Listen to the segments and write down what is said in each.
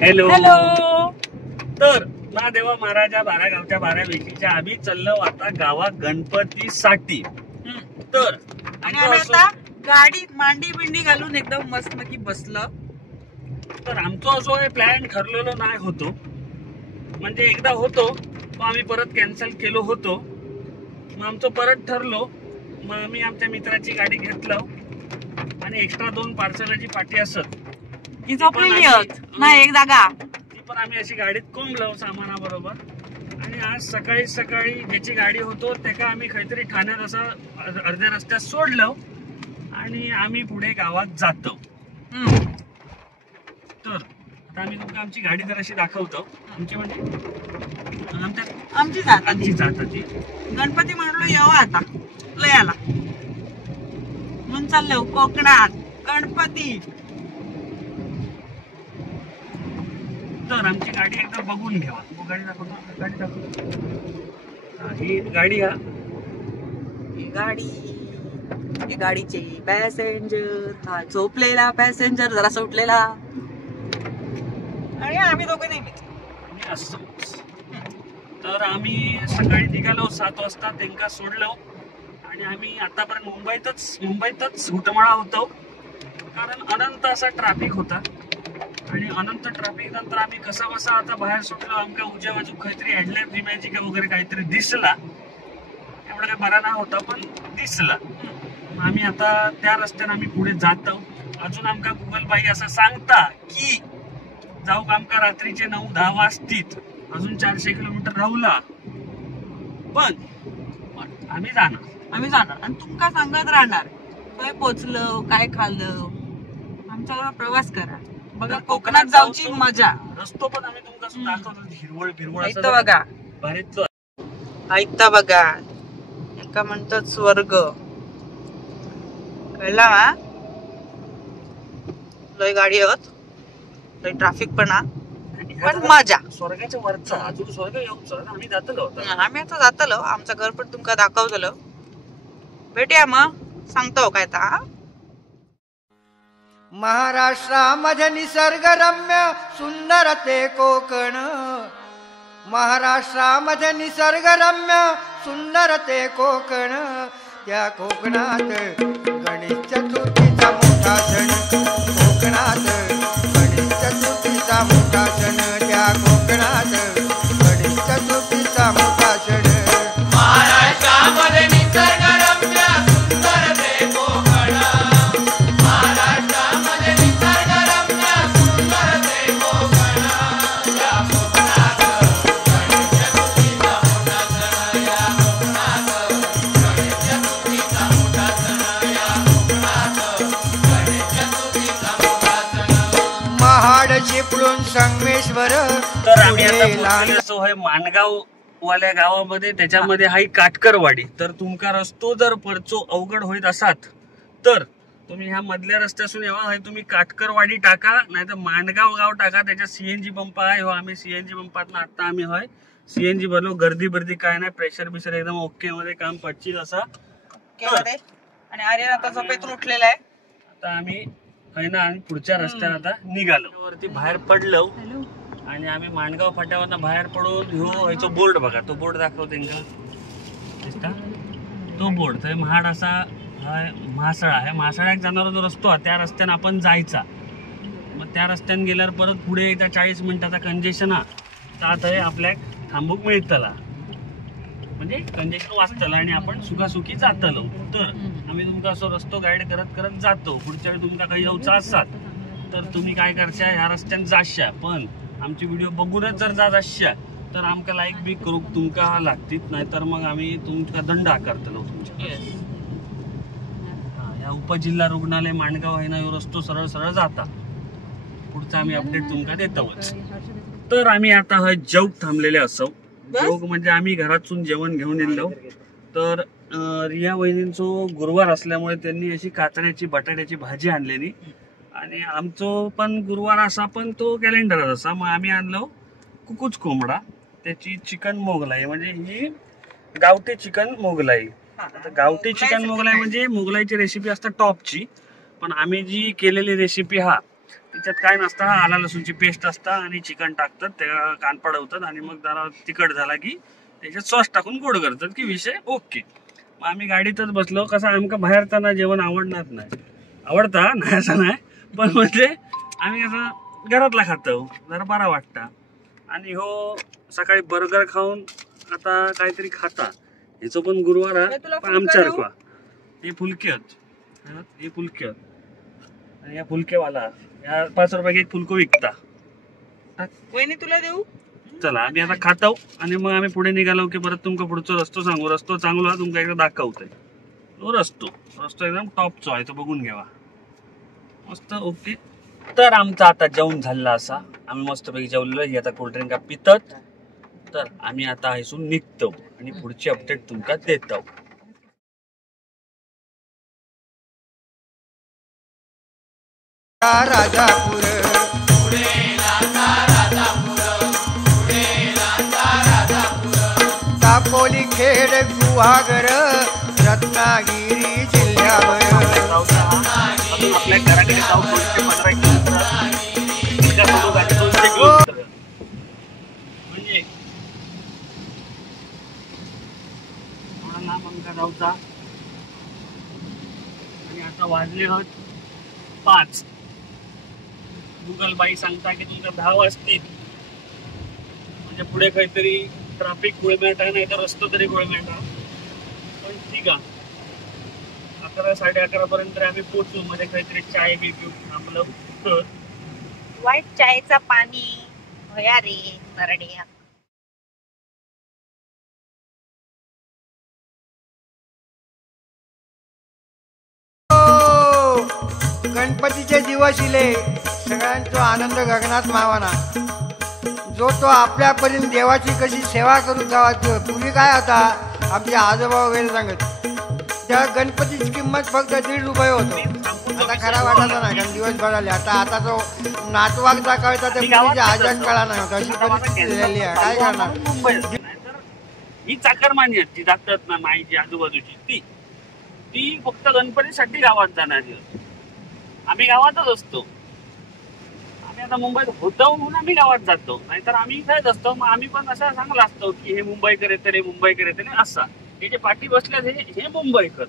Hello hello. तर महादेवा महाराजा 12 गावच्या 12 वेशीच्या आम्ही चाललो आता गावात गणपतीसाठी. तर आणि आम्ही आता गाडी मांडी बिंडी घालून एकदम मस्त की बसलं. तर आमचं असं प्लॅन ठरलेलो नाही होतो, म्हणजे एकदा होतो तो आम्ही परत कॅन्सल केलो होतो. मग आमचं परत ठरलो. मग आम्ही आमच्या मित्राची गाडी घेतलं आणि एक्स्ट्रा 2 पार्सलाची पाठी असत ही झोपलेली नाही एक जागा ती पण आम्ही अशी गाडीत कोंबलो सामानाबरोबर. आणि आज सकाळी सकाळी ज्याची गाडी होतो त्याला आम्ही काहीतरी ठाण्यात असं अर्ध्या रस्त्यात सोडलं आणि आम्ही पुढे गावात जातो. तर आता आम्ही तुमका आमची गाडी जर अशी दाखवतो. आमची म्हणजे आमची जात ती गणपती म्हणलो यावा आता लयाला म्हणून चाललो कोकणात गणपती. तर आमची गाडी एकदा बघून घ्यावा. गाडी दाखवतो, गाडी दाखवतो. ही गाडी ही गाडीचे पॅसेंजर हा झोपलेला पॅसेंजर जरा सुटलेला आणि आम्ही दोघं नेहमीच असतो. तर आम्ही सकाळी निघालो 7 वाजता त्यांना सोडलो आणि आम्ही आतापर्यंत मुंबईतच घुटमाळा होतो, कारण अनंत असा ट्रॅफिक होता. आणि अनंत ट्रॅफिक नंतर आम्ही कसा बसा आता बाहेर सुटलो. आमका उज्या बाजू काहीतरी हेडलॅम्प इमॅजिक वगैरे काहीतरी दिसला. एवढा काही बरा नाही होता पण दिसला. आम्ही आता त्या रस्त्याने आम्ही पुढे जातो. अजून आमका गुगल बाई असं सांगता की जाऊ आमका रात्रीचे 9-10 वाजतीत, अजून 400 किलोमीटर राहुला. पण आम्ही जाणार आणि तुमका सांगत राहणार काय पोचलं काय खाल्लं. आमचा प्रवास करा बघा. कोकणात जाऊची मजा. रस्तो पण आम्ही तुमका दाखवतो. हिरवळ बिरवळ ऐकतं बघा. भारीच ऐकता बघा. एका म्हणतात स्वर्ग. कळला ना. लय गाडी होत लय ट्रॅफिक पण पण मजा. स्वर्गाच्या वरचा अजून स्वर्ग येऊच आम्ही जातलो. आम्ही आता जातलो. आमचं घर पण तुमका दाखवतलो. भेटूया मग सांगतो काय ता. महाराष्ट्रामध्ये निसर्गरम्य सुंदर ते कोकण. महाराष्ट्रामध्ये निसर्गरम्य सुंदर ते कोकण. त्या कोकणात गणेश चतुर्थीचा मोठा सण. कोकणात गणेश चतुर्थीचा मोठा सण. त्या कोकणात गणेश चतुर्थीचा मोठा सण. महाराष्ट्रामध्ये निसर्गरम्य सुंदर ते कोकण. महाराष्ट्रामध्ये निसर्गरम्य सुंदर ते कोकण. त्या कोकणात गणेश चतुर्थीचा मोठा सण. या कोकणात गणेश चतुर्थीचा मोठा सण. या कोकणात गणेश चतुर्थीचा मोठा सण. महाड चिपळूण संगमेश्वर. तर आम्ही आता पोहोचलो आहे माणगाव वाल्या गावामध्ये. त्याच्यामध्ये हाय काटकरवाडी. तर तुमका रस्तो जर परचो अवघड होत असात तर तुम्ही ह्या मधल्या रस्त्यासून यावा. हाय तुम्ही काटकरवाडी टाका, नाही तर माणगाव गाव टाका. त्याच्या सीएनजी पंप आहे. हो आम्ही सीएनजी पंपात आता आम्ही होय सीएनजी भरलो. गर्दी काय नाही. प्रेशर बिशर एकदम ओके मध्ये काम पडतील असा. आणि आर्यन आता झोपेतून उठलेला आहे. आता आम्ही आहे ना आणि पुढच्या रस्त्याने आता निघालो. वरती बाहेर पडलो आणि आम्ही माणगाव फाट्यावरनं बाहेर पडून ह्याचा बोर्ड बघा. तो बोर्ड दाखवते का तो बोर्ड. तर महाड असा म्हासळा आहे. म्हासळ्यात जाणारा जो रस्तो आहे त्या रस्त्याने आपण जायचा. मग त्या रस्त्याने गेल्यावर परत पुढे एकदा 40 मिनिटाचा कंजेशन जात आहे. आपल्याक थांबूक मिळतला, म्हणजे कंजेशन वाचतला आणि आपण सुखासुखी जातलो. तर आम्ही तुमका असं रस्तो गाईड करत करत जातो. पुढच्या वेळी तुमका काही येऊचा असाल तर तुम्ही काय करशा ह्या रस्त्याने जाशा. पण आमची व्हिडिओ बघूनच जर जात असशा तर आमका लाईक बी करूक तुमका लागतीत, नाही तर मग आम्ही तुमका दंड आकारतलो तुमच्या. या उपजिल्हा रुग्णालय माणगाव आहे ना, रस्तो सरळ सरळ जाता. पुढचा आम्ही अपडेट तुमका देतोच. तर आम्ही आता हा जौग थांबलेले असो. जौग म्हणजे आम्ही घरातून जेवण घेऊन येलो. तर रिया वहिनींचो गुरुवार असल्यामुळे त्यांनी अशी काचण्याची बटाट्याची भाजी आणलेली आणि आमचो पण गुरुवार असा पण तो कॅलेंडर असा. मग आम्ही आणलो कुकूच कोंबडा, त्याची चिकन मोगलाई, म्हणजे ही गावठी चिकन मोगलाई. गावठी चिकन मोगलाई म्हणजे मोगलाईची रेसिपी असते टॉपची, पण आम्ही जी केलेली रेसिपी ती त्याच्यात काय नसतं, आला लसूणची पेस्ट असतं आणि चिकन टाकतात, ते कान पडवतात आणि मग जरा तिखट झाला की त्याच्यात सॉस टाकून गोड करतात की विषय ओके. मग आम्ही गाडीतच बसलो. कसं आमका बाहेरचं जेवण आवडणार नाही, आवडता नाही असं नाही, पण म्हणजे आम्ही कसं घरातला खातो, जरा बरा वाटतं. आणि हो सकाळी बर्गर खाऊन आता काहीतरी खाता, ह्याचं पण गुरुवार हा आमच्यासारखा. हे फुलक्यात, हे फुलक्यात आणि या फुलकेवाला या 5 रुपयात एक फुलको विकता. वहिनी तुला देऊ. चला आम्ही आता खातो आणि मग आम्ही पुढे निघालो की परत तुमका पुढचा रस्तो सांगू. रस्तो चांगला तुमका एकदा दाखवतोय. तो रस्तो एकदम टॉपचा आहे, तो बघून घ्यावा मस्त. ओके, तर आमचा आता जेवण झालेला असा, आम्ही मस्तपैकी जेवलेलो. आता कोल्ड्रिंका पितात, तर आम्ही आता इथून निघतो आणि पुढची अपडेट तुमका देतो. राजापूर दापोली खेड गुहागर रत्नागिरी जिल्ह्यावर आपल्या घराकडे जाऊन 215 किलोमीटर म्हणजे थोडा लांब आमका जाऊचा. आणि आता वाजले आहोत 5. गुगल बाई सांगता की तुमच्या 10 वाजतील, म्हणजे पुढे काहीतरी ट्रॅफिक गोळ मिळता, नाही तर रस्तो तरी गोळ मिळता. पण ठीक आहे, 11 साडे 11 पर्यंत आम्ही पोहोचू. मध्ये काहीतरी चाय बी पिऊ थांबलो तर. वाईट चायचा पाणी होया रे बरड्या. गणपतीचे दिवस इले, सगळ्यांचा आनंद गगनात मावाना. जो तो आपल्यापर्यंत देवाची कशी सेवा करून जावा. पूर्वी काय होता, आमचे आजोबा वगैरे सांगत, त्या गणपतीची किंमत फक्त 1.5 रुपये होतो. आता खरा वाटायचा नाही, कारण दिवस बदलले. आता जो नातवागचा कळता ते मुलीच्या आजात कळा नाही होता, अशी परिस्थिती झालेली आहे. काय करणार. मुंबईत ही चाकरमानी आहेत, ती जातात ना माईची आजूबाजूची, ती फक्त गणपतीसाठी गावात जाणारी. आम्ही गावातच असतो. आम्ही आता मुंबईत होतो म्हणून आम्ही गावात जातो, नाहीतर आम्ही इथेच असतो. मग आम्ही पण असं चांगला असतो की हे मुंबईकर येते रे, मुंबईकर येते रे असा. हे जे पाठी बसले हे मुंबईकर,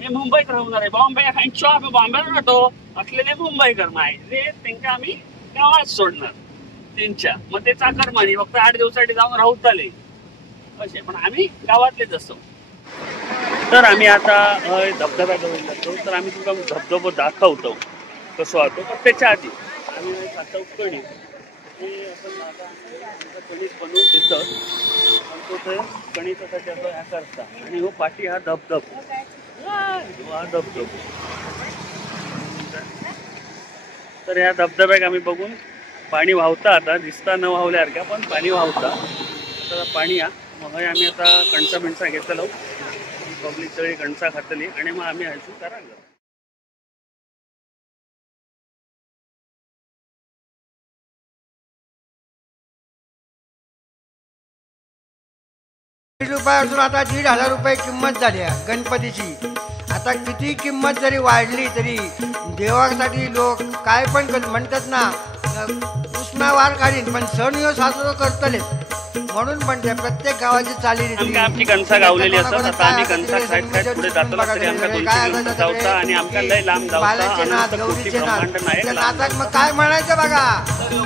हे मुंबईत राहणार आहे. बॉम्बे आम्ही बॉम्बेला राहतो असलेले मुंबईकर माहिती, त्यांच्या आम्ही गावात सोडणार त्यांच्या. मग ते चाकरमानी फक्त 8 दिवसासाठी जाऊन राहूत आले असे, पण आम्ही गावातलेच असतो. तर आम्ही आता धबधब्याजवळ जातो. तर आम्ही तुमचा धबधबा दाखवतो कसं वाटतो. पण त्याच्या आधी आम्ही खातो कणिक. कणिक बनवून देतात आणि तो ते कणिकासाठी असं ह्या करता. आणि हो पाठी हा धबधब, हा धबधब. तर ह्या धबधब्याक आम्ही बघून पाणी वाहता, आता दिसता न वाहल्यासारख्या पण पाणी वाहता. तर पाणी हा मग आम्ही आता कणसा बिणसा घेतलो, पब्लिक सगळी कणसा खातली आणि मग आम्ही हायचो करांगण. ₹1.5 असून आता 1,500 रुपये किंमत झाली आहे गणपतीची. आता किती किंमत जरी वाढली तरी देवासाठी लोक काय पण म्हणतात ना, उष्णावार काढीन पण सण ह्यो साजरा करतले. म्हणून पण त्या प्रत्येक गावाची चाली आमची कणसा गावलेली असतात. आता आम्ही कणसा खात खात पुढे जातो तरी आमका 200 किलोमीटर जाऊचा आणि आमका लय लांब जाऊचा. गौरीचे नाटक मग काय म्हणायचं बघा.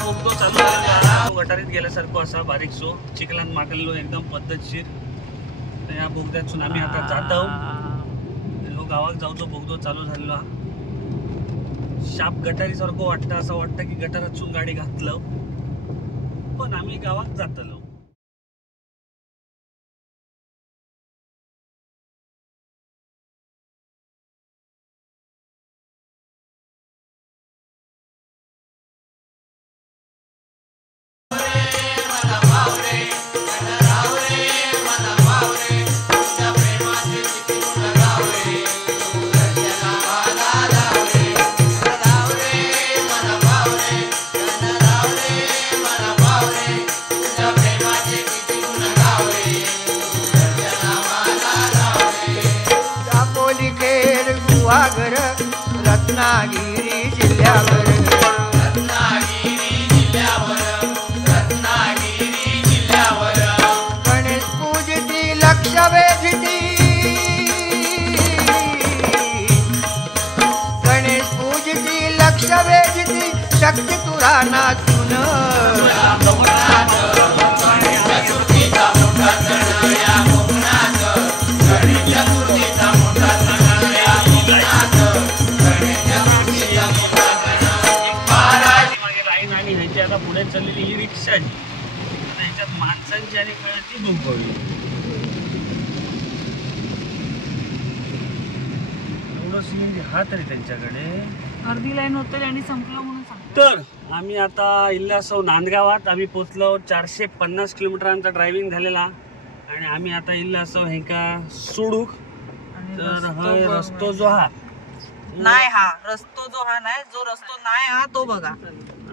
बोगदो चालू गटारीत गेल्यासारखं असा बारीक सो चिखलात मागलेलो एकदम पद्धतशीर. तर या बोगद्यातून आम्ही आता जात आहोत. गावात जाऊचो बोगदो चालू झालेला. शाप गटारी सारखं वाटतं, असं वाटतं की गटारातून गाडी घातलं, पण आम्ही गावात जातलो. रत्नागिरी जिल्ह्यावर लागते तुरा नाचून लाईन आणि ह्याची आता पुढे चाललेली ही रिक्षाची, आता ह्याच्यात माणसांची आणि कळती गुंफवली. एवढं सीएनजी हा तरी त्यांच्याकडे अर्धी लाईन होते आणि संपलं म्हणून सांगतो. तर आम्ही आता इल्हासव नांदगावात आम्ही पोचलो. 450 किलोमीटर आमचा ड्रायव्हिंग झालेला आणि आम्ही आता इल्हासव हे का सोडू. तर हा रस्तो जो हा नाही, हा रस्तो जो हा नाही, जो रस्तो नाही हा तो बघा.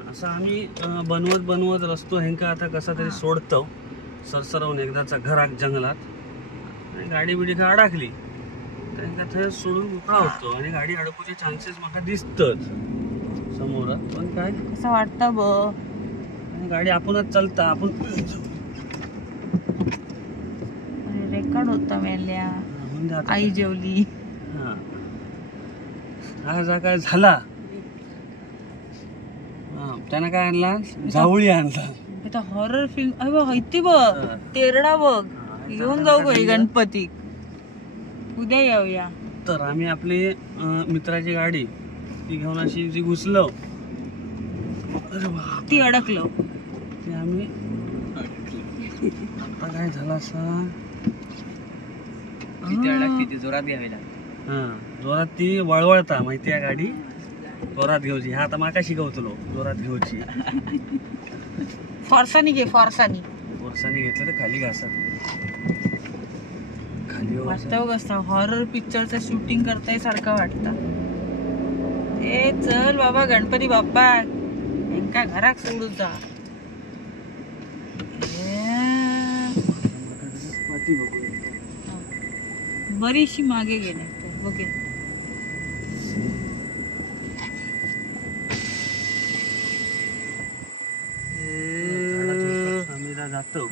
असं आम्ही बनवत रस्तो हेंका आता कसा तरी सोडतो सरसरवून एकदाचा घरात जंगलात. आणि गाडी बिडी का अडकली त्यांना थंय सोडून मुका होतो आणि गाडी अडकूचे चान्सेस मला दिसतात समोर. पण काय कसं वाटतं ब गाडी आपणच चालता आपण रेकॉर्ड होता मेल्या. म्हणजे आता आई जेवली. हा आज काय झाला त्यानं काय आणला जावळी आणला. हॉरर फिल्म अरे बघ इथे बघ तेरडा बघ. येऊन जाऊ गई गणपती उद्या येऊया. तर आम्ही आपली मित्राची गाडी ती घेऊन अशी जी घुसलो ती अडकलो ते आम्ही आता काय झालं असं जोरात घ्यावी लागली. हा जोरात ती वळवळता माहिती आहे गाडी जोरात घेऊची. हा आता माका शिकवतलो जोरात घेऊची. फॉरसानी घे फॉरसानी. वर्षाने घेतलं तर खाली घासा खाली वाटतं कसं हॉरर पिक्चरचं शूटिंग करताय सारखं वाटतं. ए चल बाबा गणपती बाप्पा यांका घरात सोडून जा. बरीशी मागे गेले बघे. जातो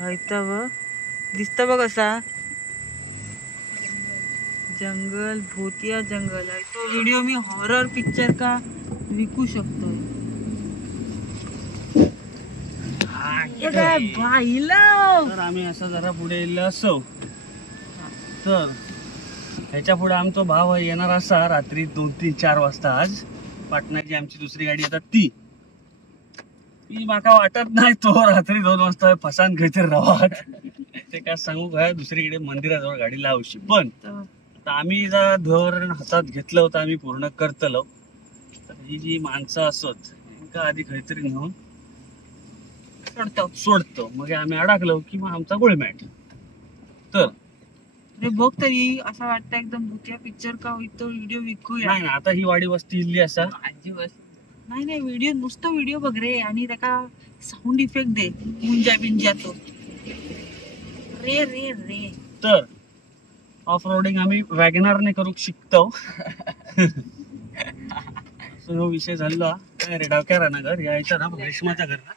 दिसत बघ असा जंगल भूतिया जंगल आहे. तो व्हिडिओ मी हॉरर पिक्चर का विकू शकतो. तर आम्ही असं जरा पुढे येईल असो. तर ह्याच्या पुढे आमचा भाव येणार असा रात्री 2-3-4 वाजता. आज पाटणाची आमची दुसरी गाडी येतात ती माका वाटत नाही तो रात्री 2 वाजता फसान काहीतरी रवात ते काय सांगू काय दुसरीकडे मंदिराजवळ गाडी लावशी. पण आता आम्ही जर धोरण हातात घेतलं होतं आम्ही पूर्ण करतलो. तर ही जी माणसं असत त्यांना आधी काहीतरी घेऊन सोडतो मग आम्ही अडकलो की मग आमचा गोळमॅट. तर बघ तरी असं वाटतं एकदम भूतिया पिक्चर का होईल तो व्हिडिओ विकूया. नाही आता ही वाडी वस्ती इल्ली असा नाही व्हिडिओ नुसतं व्हिडिओ बघ रे आणि त्याका साऊंड इफेक्ट दे मुंजा बिंजा तो रे रे रे. तर ऑफ रोडिंग आम्ही वॅगनारने करू शिकतो. तो विषय झाला काय रे डावक्या राहणार यायचा ना रेशमाच्या घरला.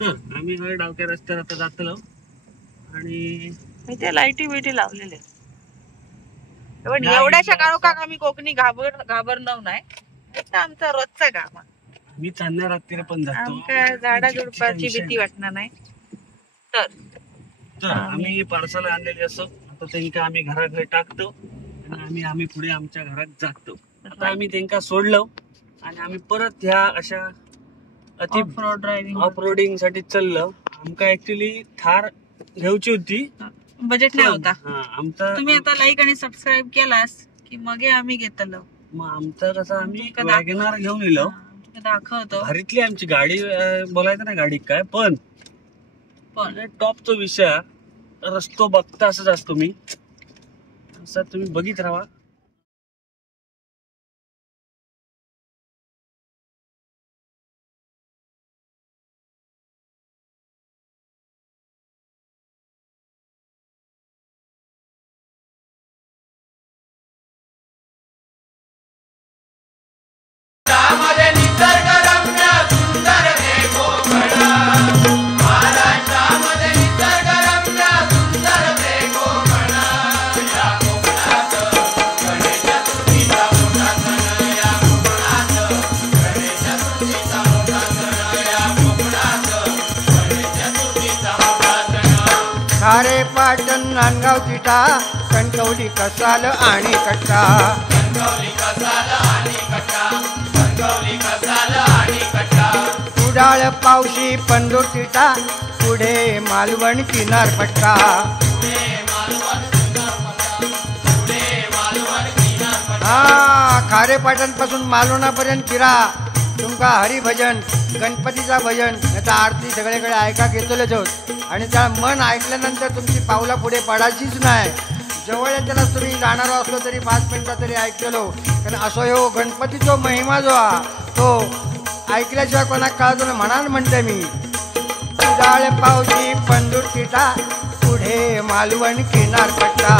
तर आम्ही डावक्या रस्त्यावर आता जातलो आणि त्या लाईटी बिटी लावलेले पण एवढ्याशा काळोखात आम्ही कोकणी घाबरणार नाही. आमचा रोजचा काम मी चांदण्या रात्री पण जातो. आमच्या झाडा झुडपाची भीती वाटणार नाही. तर आम्ही पार्सल आणलेली असो आता त्यांना आम्ही घराघरी टाकतो आणि आम्ही पुढे आमच्या घरात जातो. आता आम्ही त्यांना सोडलो आणि आम्ही परत ह्या अशा ऑफ रोडिंग साठी चाललो. आमका ऍक्च्युली थार घेऊची होती बजेट नाही होता आमचा. तुम्ही आता लाईक आणि सबस्क्राईब केलास की मग आम्ही घेतलो. मग आमचं कसं आम्ही वॅगनार घेऊन येलो दाखवतो. भारीतली आमची गाडी बोलायचं नाही गाडी काय पण टॉपचा विषय रस्तो बघता असंच असतो मी असं तुम्ही बघित राहा. खारे पाटण नांदगाव तिठा कणकवली कसाल आणि कट्टा कुडाळ पावशी पंडूर तिठा पुढे मालवण किनारपट्टा हा खारे पाटण पासून मालवणापर्यंत फिरा तुमका हरिभजन गणपतीचा भजन याचा आरती सगळीकडे ऐका घेतलेच होत आणि त्या मन ऐकल्यानंतर तुमची पावला पुढे पडायचीच नाही जवळ त्याला तुम्ही जाणार असलो तरी 5 मिनिटं तरी ऐकलेलो कारण असो हो गणपतीचा महिमा जो हा तो ऐकल्याशिवाय कोणाक कळतो ना म्हणाल म्हणते मी कुडाळ पावशी पंडूर तिठा पुढे मालवण किनारपट्टा